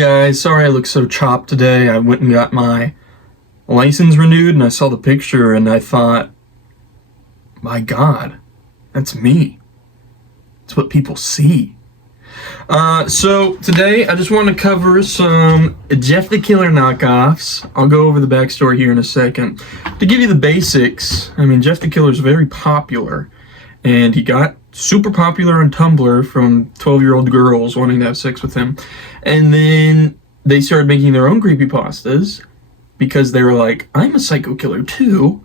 guys, sorry I look so chopped today. I went and got my license renewed and I saw the picture and I thought, my God, that's me. It's what people see. So today I just want to cover some Jeff the Killer knockoffs. I'll go over the backstory here in a second. To give you the basics, I mean, Jeff the Killer is very popular and he got super popular on Tumblr from 12-year-old girls wanting to have sex with him. And then they started making their own creepypastas because they were like, I'm a psycho killer too.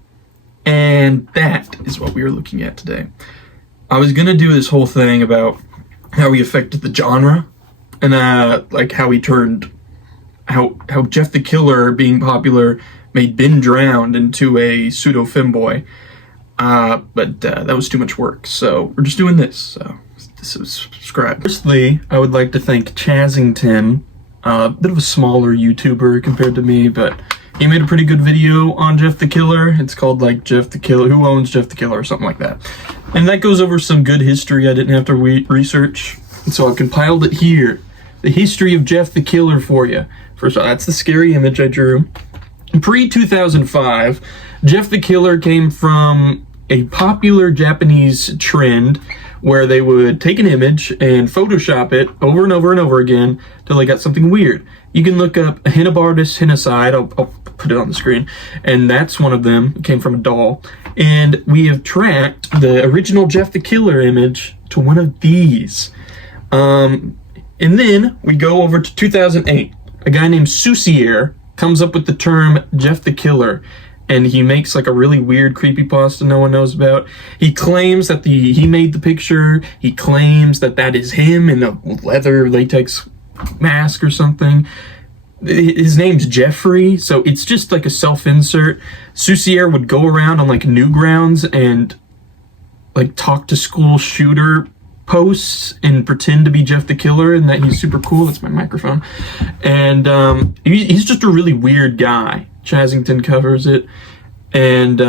And that is what we are looking at today. I was going to do this whole thing about how he affected the genre and like how he turned, how Jeff the Killer being popular made Ben Drowned into a pseudo femboy. But that was too much work, so we're just doing this, so subscribe. Firstly, I would like to thank Chazington, a bit of a smaller YouTuber compared to me, but he made a pretty good video on Jeff the Killer. It's called like Jeff the Killer, Who Owns Jeff the Killer, or something like that. And that goes over some good history I didn't have to research, and so I've compiled it here. The history of Jeff the Killer for you. First of all, that's the scary image I drew. Pre-2005, Jeff the Killer came from a popular Japanese trend where they would take an image and Photoshop it over and over and over again till they got something weird. You can look up Hinabartis Hinaside, I'll put it on the screen, and that's one of them. It came from a doll. And we have tracked the original Jeff the Killer image to one of these. And then we go over to 2008. A guy named Susier comes up with the term Jeff the Killer, and he makes like a really weird creepypasta no one knows about. He claims that he made the picture. He claims that that is him in a leather latex mask or something. His name's Jeffrey, so it's just like a self-insert. Susier would go around on like Newgrounds and like talk to school shooter posts and pretend to be Jeff the Killer and that he's super cool. That's my microphone. And he's just a really weird guy. Chazington covers it. And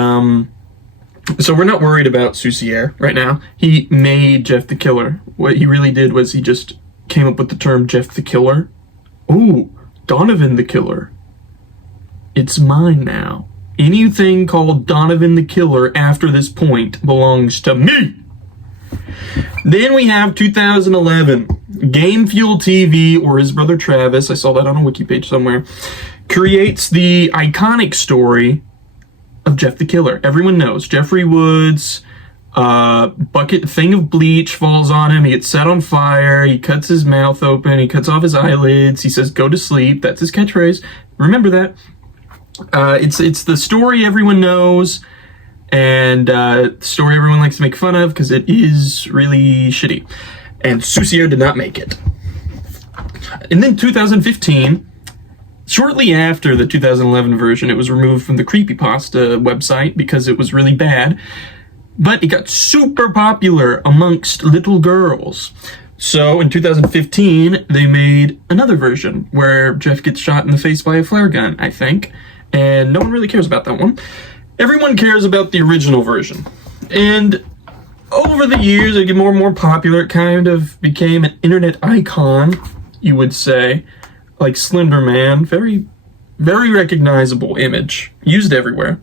so we're not worried about Susier right now. He made Jeff the Killer. What he really did was he just came up with the term Jeff the Killer. Ooh, Donovan the Killer. It's mine now. Anything called Donovan the Killer after this point belongs to me. Then we have 2011. Game Fuel TV, or his brother Travis, I saw that on a wiki page somewhere, creates the iconic story of Jeff the Killer. Everyone knows Jeffrey Woods, bucket thing of bleach falls on him, he gets set on fire, he cuts his mouth open, he cuts off his eyelids, he says go to sleep. That's his catchphrase. Remember that. It's the story everyone knows, and the story everyone likes to make fun of because it is really shitty. And Susier did not make it. And then 2015, shortly after the 2011 version, it was removed from the creepypasta website because it was really bad, but it got super popular amongst little girls. So in 2015, they made another version where Jeff gets shot in the face by a flare gun, I think, and no one really cares about that one. Everyone cares about the original version. And over the years, it got more and more popular. It kind of became an internet icon, you would say, like Slender Man. Very, very recognizable image, used everywhere.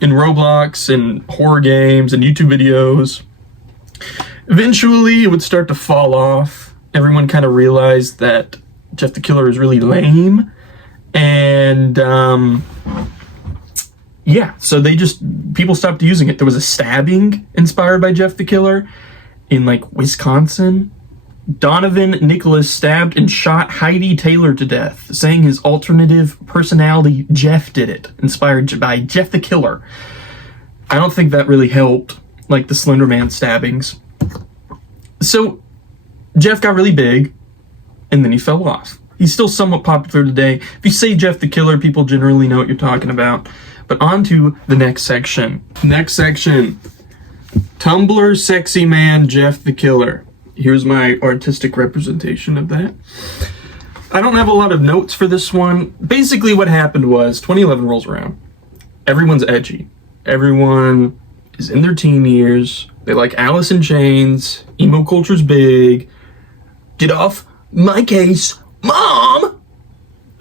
In Roblox, and horror games, and YouTube videos. Eventually, it would start to fall off. Everyone kind of realized that Jeff the Killer is really lame. And, yeah, so people stopped using it. There was a stabbing inspired by Jeff the Killer in, like, Wisconsin. Donovan Nicholas stabbed and shot Heidi Taylor to death, saying his alternative personality, Jeff, did it, inspired by Jeff the Killer. I don't think that really helped, like the Slender Man stabbings. So, Jeff got really big, and then he fell off. He's still somewhat popular today. If you say Jeff the Killer, people generally know what you're talking about. But on to the next section. Next section. Tumblr sexy man Jeff the Killer. Here's my artistic representation of that. I don't have a lot of notes for this one. Basically what happened was 2011 rolls around. Everyone's edgy. Everyone is in their teen years. They like Alice in Chains. Emo culture's big. Get off my case, Mom!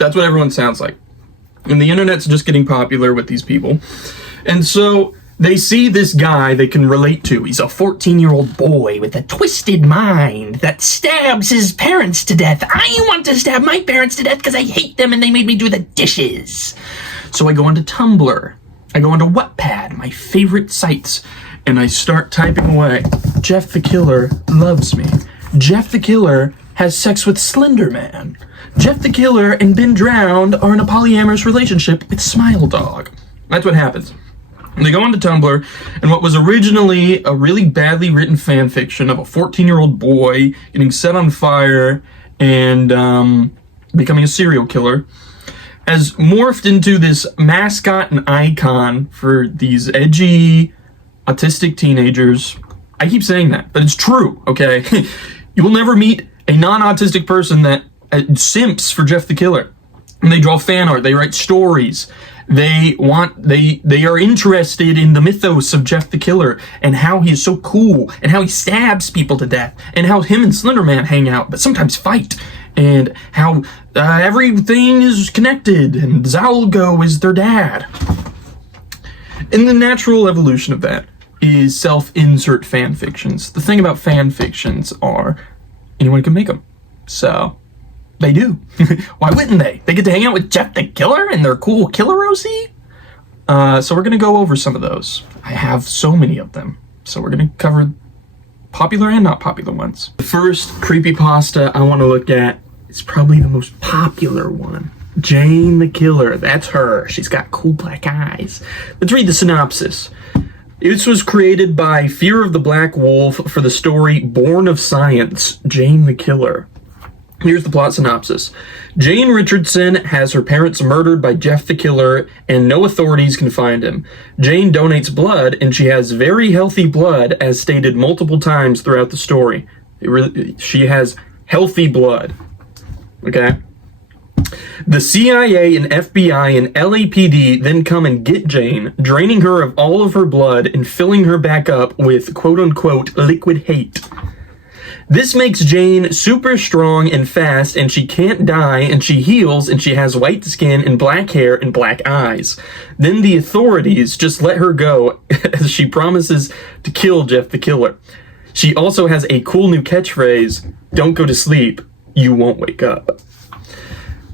That's what everyone sounds like. And the internet's just getting popular with these people. And so they see this guy they can relate to. He's a 14-year-old boy with a twisted mind that stabs his parents to death. I want to stab my parents to death because I hate them and they made me do the dishes. So I go onto Tumblr. I go onto Wattpad, my favorite sites, and I start typing away. Jeff the Killer loves me. Jeff the Killer has sex with Slender Man. Jeff the Killer and Ben Drowned are in a polyamorous relationship with Smile Dog. That's what happens. They go onto Tumblr, and what was originally a really badly written fan fiction of a 14-year-old boy getting set on fire and becoming a serial killer has morphed into this mascot and icon for these edgy, autistic teenagers. I keep saying that, but it's true, okay? You will never meet a non-autistic person that simps for Jeff the Killer. And they draw fan art, they write stories. They are interested in the mythos of Jeff the Killer and how he is so cool and how he stabs people to death and how him and Slender Man hang out but sometimes fight and how everything is connected and Zalgo is their dad. And the natural evolution of that is self-insert fan fictions. The thing about fan fictions are anyone can make them. So they do. Why wouldn't they? They get to hang out with Jeff the Killer and their cool killer OC? So we're going to go over some of those. I have so many of them. So we're going to cover popular and not popular ones. The first creepypasta I want to look at is probably the most popular one. Jane the Killer. That's her. She's got cool black eyes. Let's read the synopsis. This was created by Fear of the Black Wolf for the story Born of Science, Jane the Killer. Here's the plot synopsis. Jane Richardson has her parents murdered by Jeff the Killer, and no authorities can find him. Jane donates blood, and she has very healthy blood, as stated multiple times throughout the story. She has healthy blood. Okay? The CIA and FBI and LAPD then come and get Jane, draining her of all of her blood and filling her back up with quote-unquote liquid hate. This makes Jane super strong and fast, and she can't die, and she heals, and she has white skin and black hair and black eyes. Then the authorities just let her go as she promises to kill Jeff the Killer. She also has a cool new catchphrase, "Don't go to sleep, you won't wake up."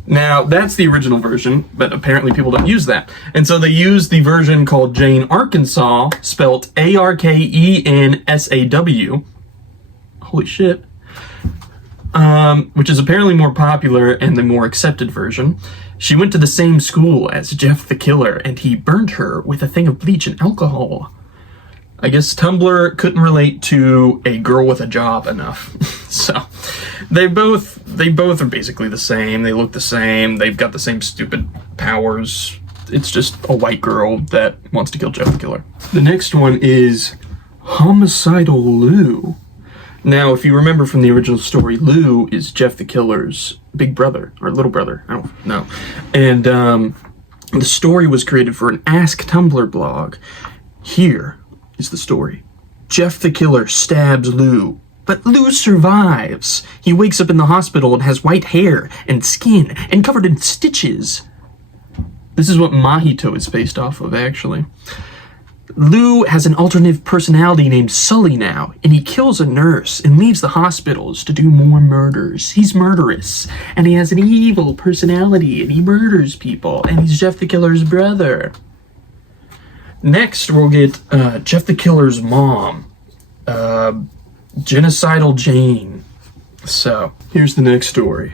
Now, that's the original version, but apparently people don't use that. And so they use the version called Jane Arkansas, spelt Arkensaw. Holy shit. Which is apparently more popular and the more accepted version. She went to the same school as Jeff the Killer, and he burned her with a thing of bleach and alcohol. I guess Tumblr couldn't relate to a girl with a job enough. So they both are basically the same. They look the same. They've got the same stupid powers. It's just a white girl that wants to kill Jeff the Killer. The next one is Homicidal Lou. Now, if you remember from the original story, Lou is Jeff the Killer's big brother, or little brother, I don't know. And the story was created for an Ask Tumblr blog. Here is the story. Jeff the Killer stabs Lou, but Lou survives. He wakes up in the hospital and has white hair and skin and covered in stitches. This is what Mahito is based off of, actually. Lou has an alternative personality named Sully now, and he kills a nurse and leaves the hospitals to do more murders. He's murderous, and he has an evil personality, and he murders people, and he's Jeff the Killer's brother. Next, we'll get Jeff the Killer's mom, Genocidal Jane. So, here's the next story.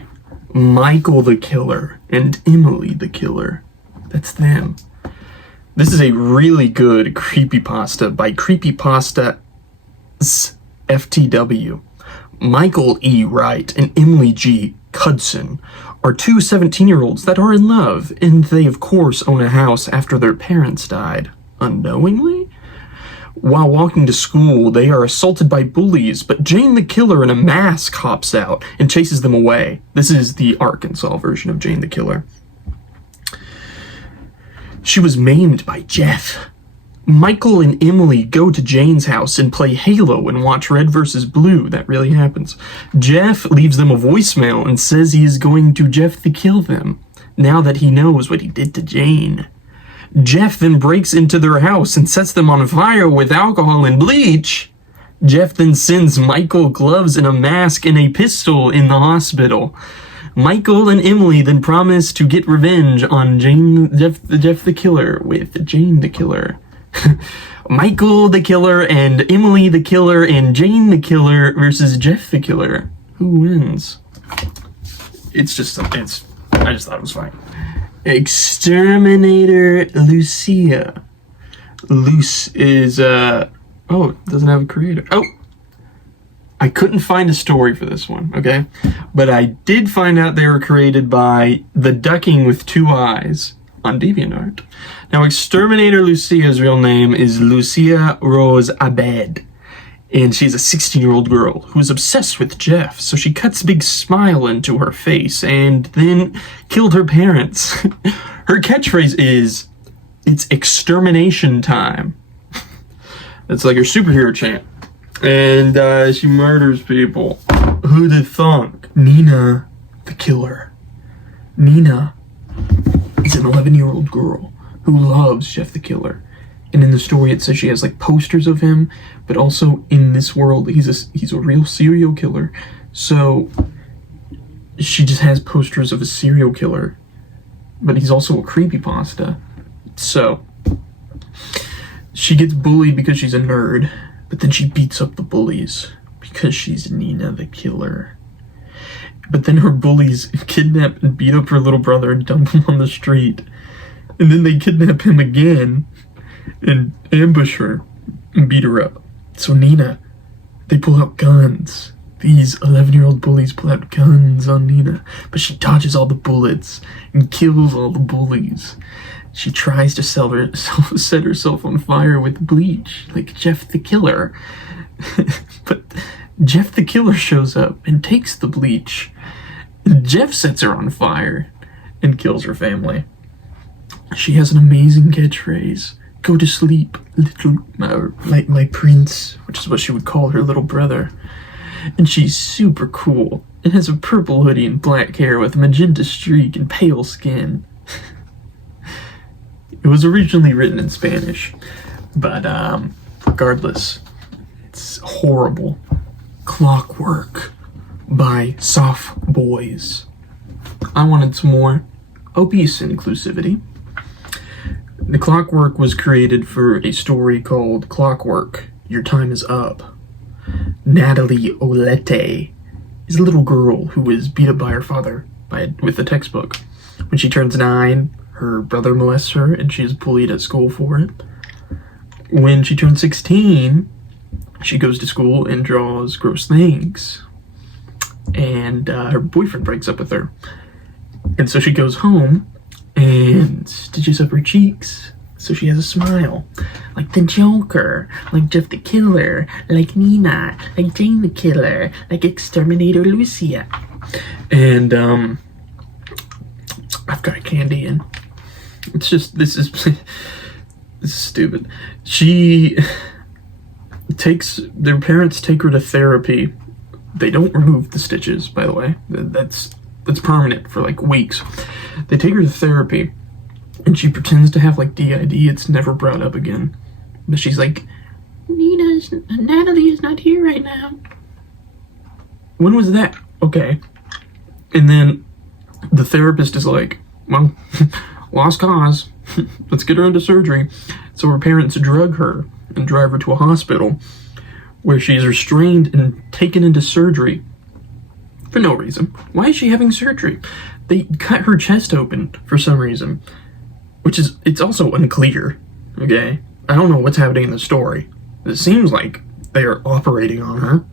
Michael the Killer and Emily the Killer. That's them. This is a really good creepypasta by Creepypasta's FTW. Michael E. Wright and Emily G. Cudson are two 17-year-olds that are in love, and they, of course, own a house after their parents died. Unknowingly? While walking to school, they are assaulted by bullies, but Jane the Killer in a mask hops out and chases them away. This is the Arkansas version of Jane the Killer. She was maimed by Jeff. Michael and Emily go to Jane's house and play Halo and watch Red vs. Blue. That really happens. Jeff leaves them a voicemail and says he is going to Jeff to kill them. now that he knows what he did to Jane. Jeff then breaks into their house and sets them on fire with alcohol and bleach. Jeff then sends Michael gloves and a mask and a pistol in the hospital. Michael and Emily then promise to get revenge on Jeff the killer with Jane the killer. Michael the killer and Emily the killer and Jane the killer versus Jeff the killer. Who wins? I just thought it was fine. Exterminator Lucia. Luce is, oh, it doesn't have a creator. Oh! I couldn't find a story for this one, okay? But I did find out they were created by The Ducking with Two Eyes on DeviantArt. Now, Exterminator Lucia's real name is Lucia Rose Abed. And she's a 16-year-old girl who is obsessed with Jeff, so she cuts a big smile into her face and then killed her parents. Her catchphrase is, "It's extermination time." That's like her superhero chant. And she murders people. Who'd have thunk? Nina, the killer. Nina is an 11-year-old girl who loves Jeff the killer. And in the story, it says she has like posters of him, but also in this world, he's a real serial killer. So she just has posters of a serial killer, but he's also a creepypasta. So she gets bullied because she's a nerd, but then she beats up the bullies because she's Nina the killer. But then her bullies kidnap and beat up her little brother and dump him on the street. And then they kidnap him again and ambush her and beat her up. So Nina, they pull out guns. These 11-year-old bullies pull out guns on Nina, but she dodges all the bullets and kills all the bullies. She tries to set herself on fire with bleach, like Jeff the killer. But Jeff the killer shows up and takes the bleach. Jeff sets her on fire and kills her family. She has an amazing catchphrase. "Go to sleep, little, like my prince," which is what she would call her little brother. And she's super cool and has a purple hoodie and black hair with a magenta streak and pale skin. It was originally written in Spanish, but regardless, it's horrible. Clockwork by Soft Boys. I wanted some more obese inclusivity. The Clockwork was created for a story called Clockwork, Your Time is Up. Natalie Olete is a little girl who was beat up by her father with a textbook. When she turns 9, her brother molests her and she is bullied at school for it. When she turns 16, she goes to school and draws gross things. And her boyfriend breaks up with her. And so she goes home and stitches up her cheeks so she has a smile. Like the Joker, like Jeff the Killer, like Nina, like Jane the Killer, like Exterminator Lucia. And I've got candy in. It's just, this is stupid. Their parents take her to therapy. They don't remove the stitches, by the way. That's permanent for like weeks. They take her to therapy, and she pretends to have like DID. It's never brought up again. But she's like, Natalie is not here right now. When was that? Okay. And then the therapist is like, well, lost cause. Let's get her into surgery. So her parents drug her and drive her to a hospital where she's restrained and taken into surgery for no reason. Why is she having surgery? They cut her chest open for some reason, it's also unclear, okay? I don't know what's happening in the story. It seems like they are operating on her.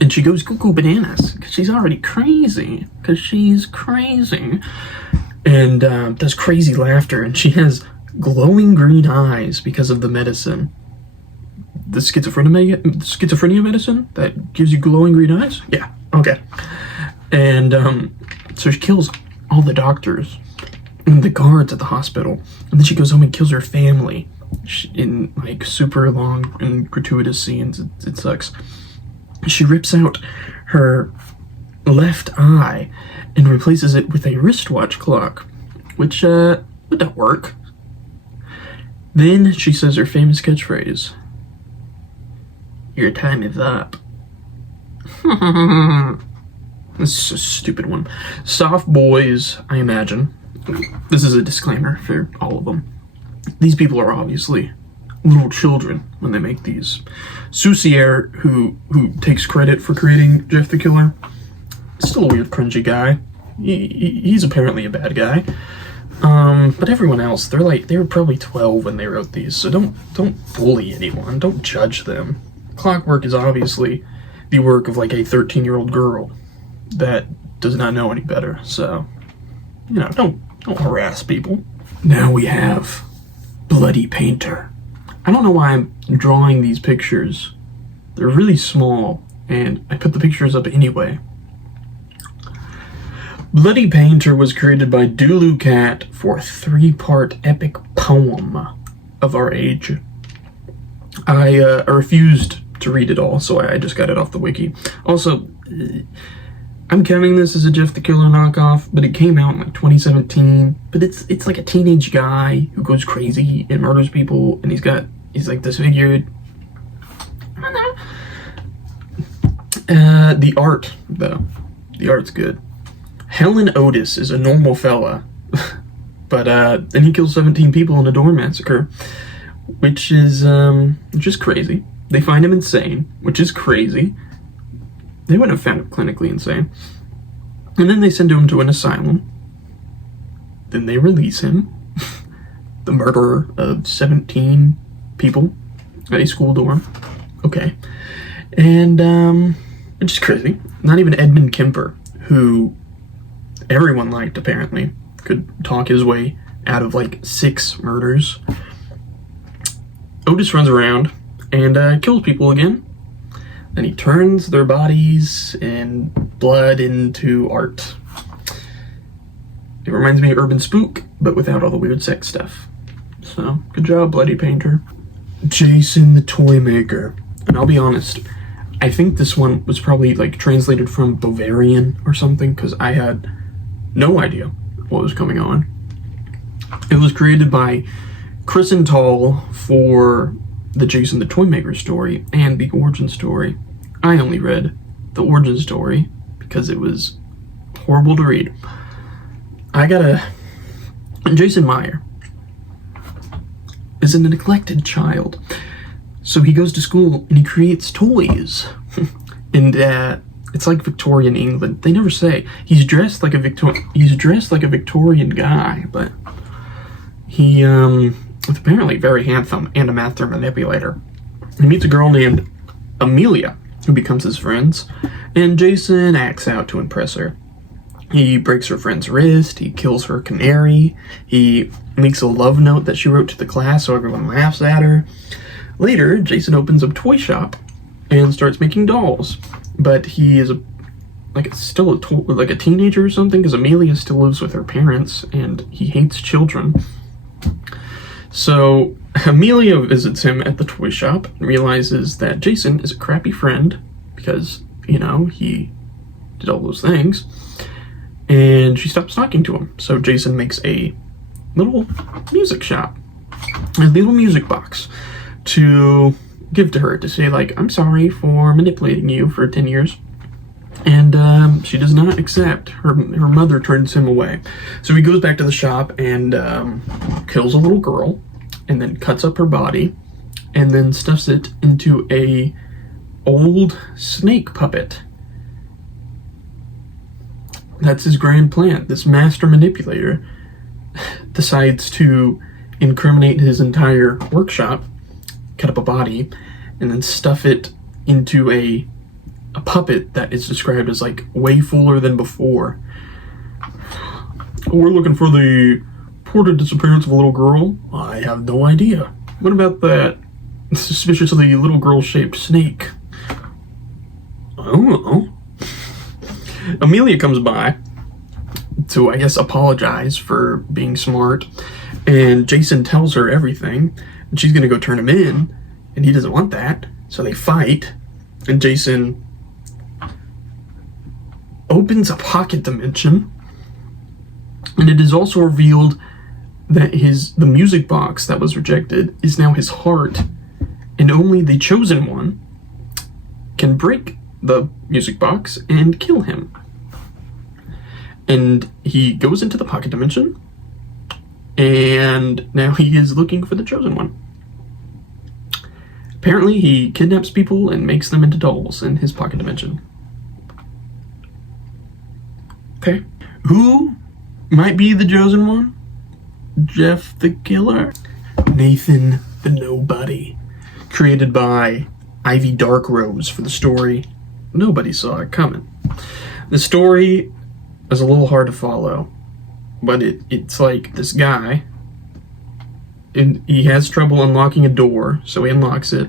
And she goes cuckoo bananas, because she's already crazy. Because she's crazy. And does crazy laughter, and she has glowing green eyes because of the medicine. The schizophrenia medicine that gives you glowing green eyes? Yeah, okay. And so she kills all the doctors and the guards at the hospital. And then she goes home and kills her family in like super long and gratuitous scenes. It sucks. She rips out her left eye and replaces it with a wristwatch clock, which would not work. Then she says her famous catchphrase, "Your time is up." This is a stupid one. Soft boys, I imagine. This is a disclaimer for all of them. These people are obviously little children when they make these. Soussier, who takes credit for creating Jeff the Killer, is still a weird, cringy guy. He's apparently a bad guy. But everyone else, they were probably 12 when they wrote these, so don't bully anyone. Don't judge them. Clockwork is obviously the work of like a 13-year-old girl that does not know any better. So, don't harass people. Now we have Bloody Painter. I don't know why I'm drawing these pictures. They're really small, and I put the pictures up anyway. Bloody Painter was created by Dulu Cat for a 3-part epic poem of our age. I refused to read it all, so I just got it off the wiki. Also, I'm counting this as a Jeff the Killer knockoff, but it came out in like 2017. But it's like a teenage guy who goes crazy and murders people, and he's like disfigured. I don't know. The art, though. The art's good. Helen Otis is a normal fella, but then he kills 17 people in a door massacre, which is crazy. They find him insane, which is crazy. They wouldn't have found him clinically insane. And then they send him to an asylum. Then they release him. The murderer of 17 people at a school dorm. Okay. And, which is crazy. Not even Edmund Kemper, who everyone liked, apparently, could talk his way out of like 6 murders. Otis runs around and kills people again. Then he turns their bodies and blood into art. It reminds me of Urban Spook, but without all the weird sex stuff. So, good job, Bloody Painter. Jason the Toy Maker. And I'll be honest, I think this one was probably like translated from Bavarian or something, because I had no idea what was going on. It was created by Chris and Tall for the Jason the Toy Maker story and the origin story. I only read the origin story because it was horrible to read. Jason Meyer is a neglected child. So he goes to school and he creates toys. And it's like Victorian England. They never say he's dressed like a Victorian guy, but he is apparently very handsome and a master manipulator. He meets a girl named Amelia, who becomes his friend, and Jason acts out to impress her. He breaks her friend's wrist, he kills her canary, he makes a love note that she wrote to the class so everyone laughs at her. Later, Jason opens a toy shop and starts making dolls, but he is still a teenager or something, because Amelia still lives with her parents and he hates children. So Amelia visits him at the toy shop and realizes that Jason is a crappy friend because, he did all those things, and she stops talking to him. So Jason makes a little music shop, a little music box to give to her to say, like, I'm sorry for manipulating you for 10 years. And she does not accept. Her mother turns him away. So he goes back to the shop and kills a little girl, and then cuts up her body, and then stuffs it into a old snake puppet. That's his grand plan. This master manipulator decides to incriminate his entire workshop, cut up a body, and then stuff it into a puppet that is described as like way fuller than before. We're looking for the reported disappearance of a little girl. I have no idea. What about that suspiciously little girl-shaped snake? I don't know. Amelia comes by to, I guess, apologize for being smart, and Jason tells her everything, and she's gonna go turn him in, and he doesn't want that, so they fight, and Jason opens a pocket dimension, and it is also revealed that the music box that was rejected is now his heart, and only the chosen one can break the music box and kill him. And he goes into the pocket dimension, and now he is looking for the chosen one. Apparently, he kidnaps people and makes them into dolls in his pocket dimension. Okay. Who might be the chosen one? Jeff the Killer? Nathan the Nobody. Created by Ivy Darkrose for the story. Nobody saw it coming. The story is a little hard to follow, but it's like this guy, and he has trouble unlocking a door, so he unlocks it.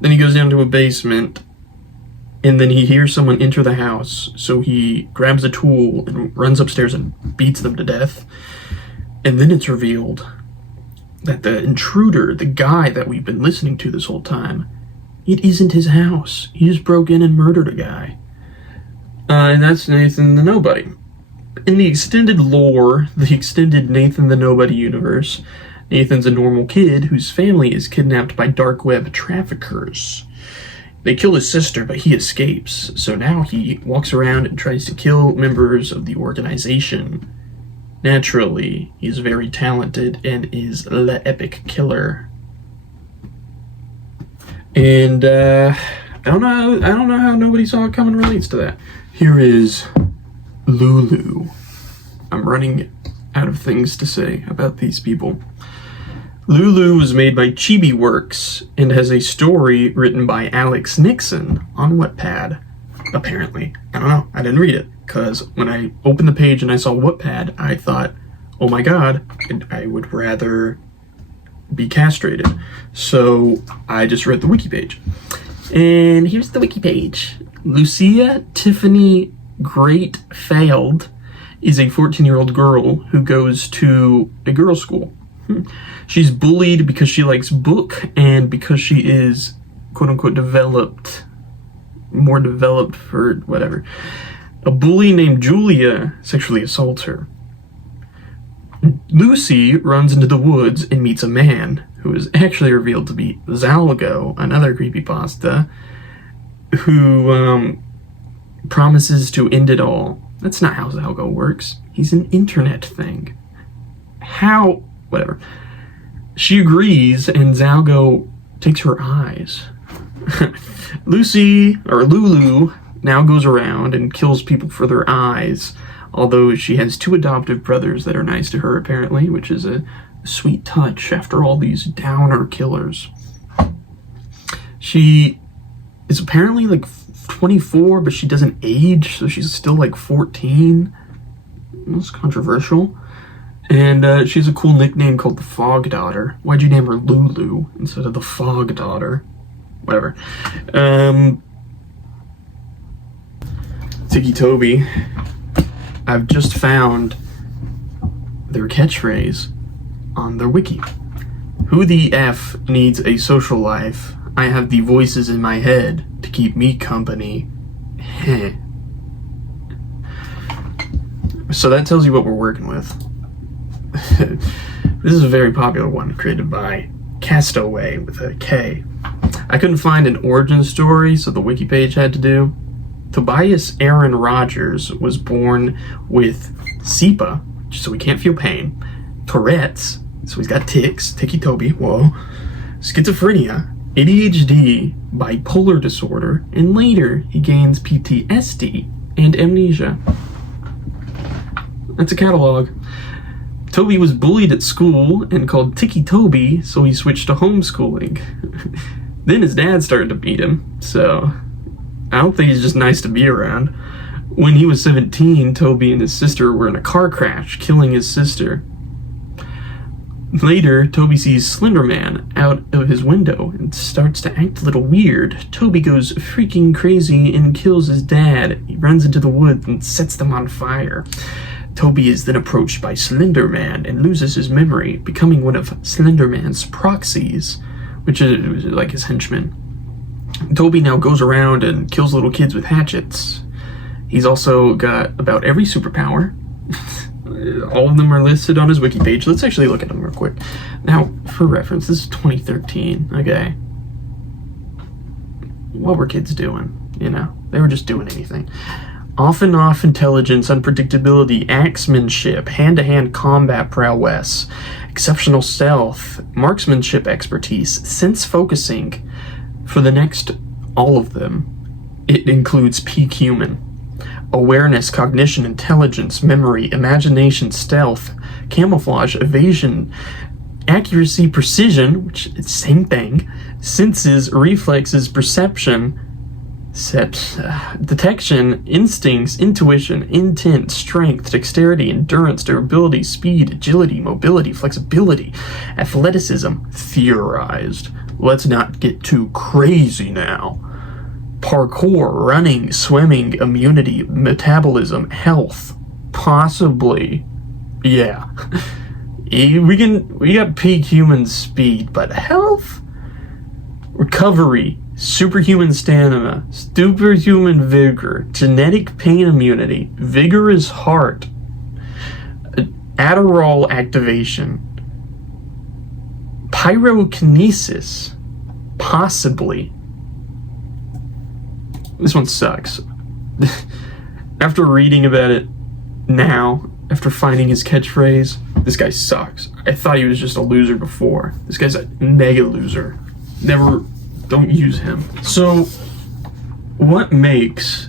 Then he goes down to a basement, and then he hears someone enter the house, so he grabs a tool and runs upstairs and beats them to death. And then it's revealed that the intruder, the guy that we've been listening to this whole time, it isn't his house. He just broke in and murdered a guy. And that's Nathan the Nobody. In the extended lore, the extended Nathan the Nobody universe, Nathan's a normal kid whose family is kidnapped by dark web traffickers. They kill his sister, but he escapes. So now he walks around and tries to kill members of the organization. Naturally, he's very talented and is the epic killer. And I don't know how nobody saw it coming relates to that. Here is Lulu. I'm running out of things to say about these people. Lulu was made by Chibi Works and has a story written by Alex Nixon on Wattpad, apparently. I don't know, I didn't read it, because when I opened the page and I saw Wattpad, I thought, oh my god, I would rather be castrated. So I just read the wiki page. And here's the wiki page. Lucia Tiffany Great Failed is a 14-year-old girl who goes to a girls' school. She's bullied because she likes book and because she is quote-unquote developed, more developed for whatever. A bully named Julia sexually assaults her. Lucy runs into the woods and meets a man who is actually revealed to be Zalgo, another creepypasta, who promises to end it all. That's not how Zalgo works. He's an internet thing. How? Whatever. She agrees, and Zalgo takes her eyes. Lucy, or Lulu, now goes around and kills people for their eyes, although she has 2 adoptive brothers that are nice to her, apparently, which is a sweet touch after all these downer killers. She is apparently like 24, but she doesn't age, so she's still like 14. That's controversial. And she has a cool nickname called the Fog Daughter. Why'd you name her Lulu instead of the Fog Daughter? Whatever. Tiki Toby. I've just found their catchphrase on their wiki. Who the F needs a social life? I have the voices in my head to keep me company. Heh. So that tells you what we're working with. This is a very popular one created by Castaway with a K. I couldn't find an origin story, so the wiki page had to do. Tobias Aaron Rogers was born with SIPA, so he can't feel pain, Tourette's, so he's got tics, Tiki Toby, whoa, schizophrenia, ADHD, bipolar disorder, and later he gains PTSD and amnesia. That's a catalog. Toby was bullied at school and called Tiki Toby, so he switched to homeschooling. Then his dad started to beat him, so I don't think he's just nice to be around. When he was 17, Toby and his sister were in a car crash, killing his sister. Later, Toby sees Slender Man out of his window and starts to act a little weird. Toby goes freaking crazy and kills his dad. He runs into the woods and sets them on fire. Toby is then approached by Slender Man and loses his memory, becoming one of Slender Man's proxies, which is like his henchmen. Toby now goes around and kills little kids with hatchets. He's also got about every superpower. All of them are listed on his wiki page. Let's actually look at them real quick. Now, for reference, this is 2013, okay? What were kids doing? You know, they were just doing anything. Off and off intelligence, unpredictability, axemanship, hand-to-hand combat prowess, exceptional stealth, marksmanship expertise, sense focusing. For the next, all of them, it includes peak human. Awareness, cognition, intelligence, memory, imagination, stealth, camouflage, evasion, accuracy, precision, which is the same thing, senses, reflexes, perception, detection, instincts, intuition, intent, strength, dexterity, endurance, durability, speed, agility, mobility, flexibility, athleticism, theorized. Let's not get too crazy now. Parkour, running, swimming, immunity, metabolism, health, possibly. Yeah. We got peak human speed, but health? Recovery, superhuman stamina, superhuman vigor, genetic pain immunity, vigorous heart, Adderall activation, pyrokinesis, possibly. This one sucks. After reading about it now, after finding his catchphrase, this guy sucks. I thought he was just a loser before. This guy's a mega loser. Don't use him. So, what makes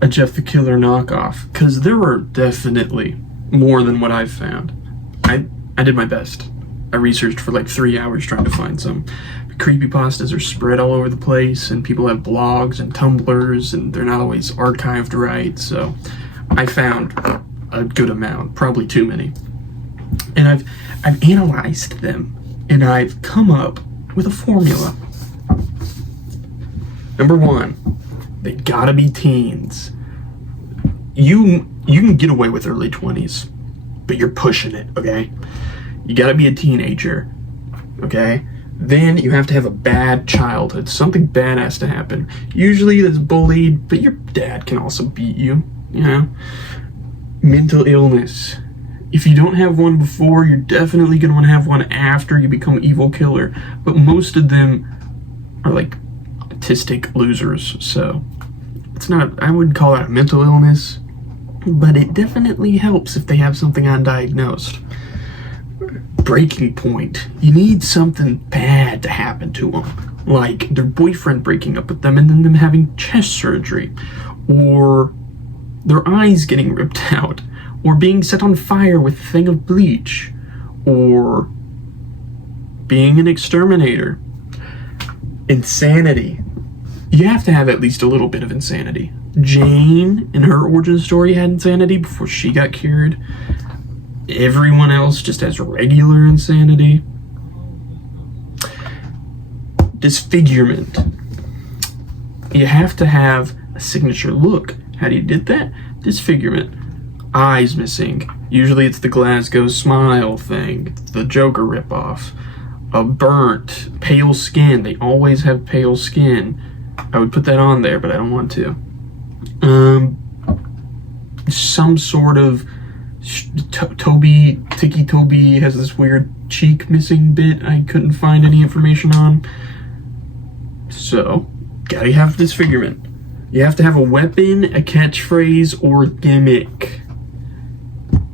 a Jeff the Killer knockoff? Because there are definitely more than what I've found. I did my best. I researched for like 3 hours trying to find some. Creepypastas are spread all over the place, and people have blogs and Tumblrs, and they're not always archived right, so I found a good amount, probably too many. And I've analyzed them, and I've come up with a formula. Number 1, they gotta be teens. You can get away with early 20s, but you're pushing it, okay? You gotta be a teenager, okay? Then you have to have a bad childhood. Something bad has to happen. Usually that's bullied, but your dad can also beat you, you know? Mental illness. If you don't have one before, you're definitely going to want to have one after you become evil killer. But most of them are like autistic losers, so it's not, I wouldn't call that a mental illness, but it definitely helps if they have something undiagnosed. Breaking point. You need something bad to happen to them, like their boyfriend breaking up with them and then them having chest surgery, or their eyes getting ripped out, or being set on fire with a thing of bleach, or being an exterminator. Insanity. You have to have at least a little bit of insanity. Jane, in her origin story, had insanity before she got cured. Everyone else just has regular insanity. Disfigurement. You have to have a signature look. How do you get that? Disfigurement. Eyes missing. Usually it's the Glasgow smile thing, the Joker ripoff. A burnt, pale skin. They always have pale skin. I would put that on there, but I don't want to. Some sort of Tiki Toby has this weird cheek missing bit I couldn't find any information on. So, gotta have disfigurement. You have to have a weapon, a catchphrase, or a gimmick.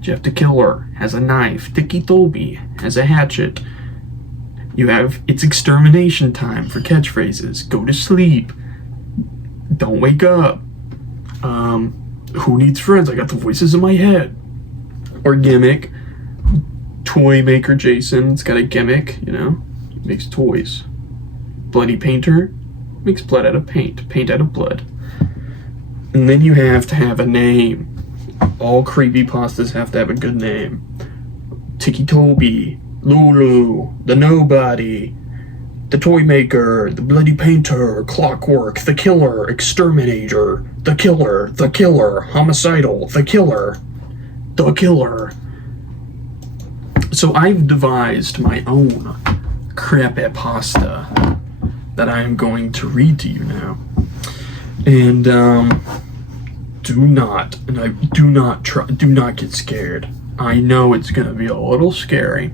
Jeff the Killer has a knife. Tiki Toby has a hatchet. You have it's extermination time for catchphrases. Go to sleep. Don't wake up. Who needs friends? I got the voices in my head. Or gimmick. Toy maker Jason. It's got a gimmick, you know. Makes toys. Bloody painter. Makes blood out of paint. Paint out of blood. And then you have to have a name. All creepypastas have to have a good name. Tiki Toby. Lulu. The Nobody. The Toy Maker. The Bloody Painter. Clockwork. The Killer. Exterminator. The Killer. The Killer. Homicidal. The Killer. The Killer. So I've devised my own creepypasta that I am going to read to you now. And do not get scared. I know it's gonna be a little scary.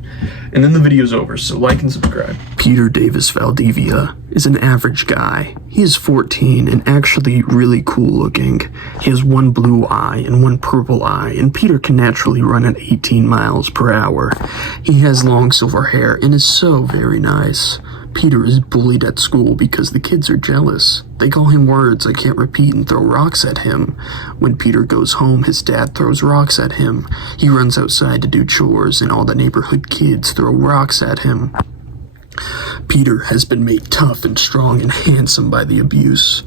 And then the video's over, so like and subscribe. Peter Davis Valdivia is an average guy. He is 14 and actually really cool looking. He has one blue eye and one purple eye, and Peter can naturally run at 18 miles per hour. He has long silver hair and is so very nice. Peter is bullied at school because the kids are jealous. They call him words I can't repeat and throw rocks at him. When Peter goes home, his dad throws rocks at him. He runs outside to do chores, and all the neighborhood kids throw rocks at him. Peter has been made tough and strong and handsome by the abuse.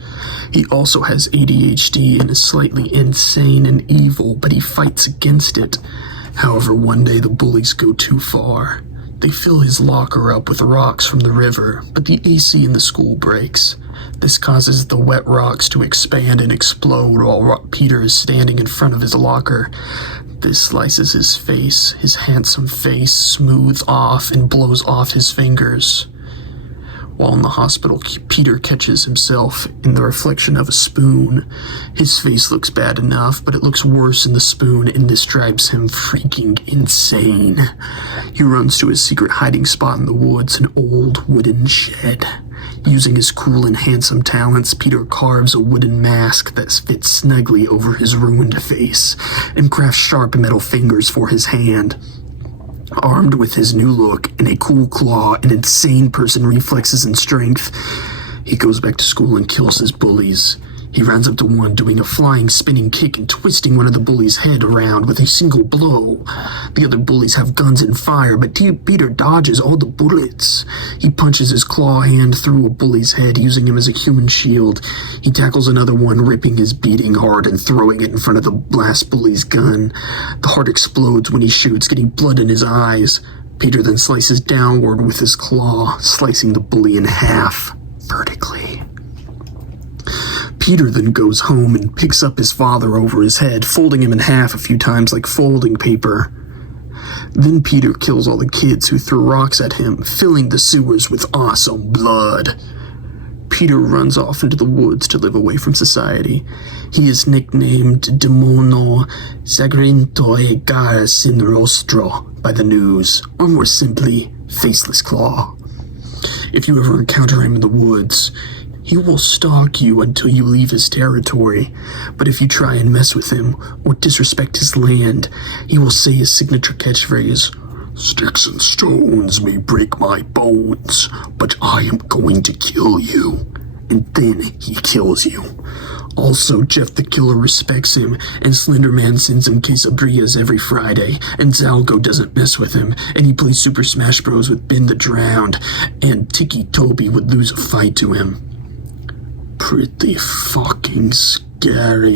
He also has ADHD and is slightly insane and evil, but he fights against it. However, one day the bullies go too far. They fill his locker up with rocks from the river, but the AC in the school breaks. This causes the wet rocks to expand and explode while Peter is standing in front of his locker. This slices his face, his handsome face, smooths off and blows off his fingers. While in the hospital, Peter catches himself in the reflection of a spoon. His face looks bad enough, but it looks worse in the spoon, and this drives him freaking insane. He runs to his secret hiding spot in the woods, an old wooden shed. Using his cool and handsome talents, Peter carves a wooden mask that fits snugly over his ruined face, and crafts sharp metal fingers for his hand. Armed with his new look and a cool claw and insane person reflexes and strength, he goes back to school and kills his bullies. He runs up to one, doing a flying spinning kick and twisting one of the bullies' head around with a single blow. The other bullies have guns and fire, but Peter dodges all the bullets. He punches his claw hand through a bully's head, using him as a human shield. He tackles another one, ripping his beating heart and throwing it in front of the last bully's gun. The heart explodes when he shoots, getting blood in his eyes. Peter then slices downward with his claw, slicing the bully in half, vertically. Peter then goes home and picks up his father over his head, folding him in half a few times like folding paper. Then Peter kills all the kids who threw rocks at him, filling the sewers with awesome blood. Peter runs off into the woods to live away from society. He is nicknamed Demono Sagrinto e Gar Sin Rostro by the news, or more simply, Faceless Claw. If you ever encounter him in the woods, he will stalk you until you leave his territory, but if you try and mess with him or disrespect his land, he will say his signature catchphrase, "Sticks and stones may break my bones, but I am going to kill you." And then he kills you. Also, Jeff the Killer respects him, and Slenderman sends him quesadillas every Friday, and Zalgo doesn't mess with him, and he plays Super Smash Bros. With Ben the Drowned, and Tiki Toby would lose a fight to him. Pretty fucking scary.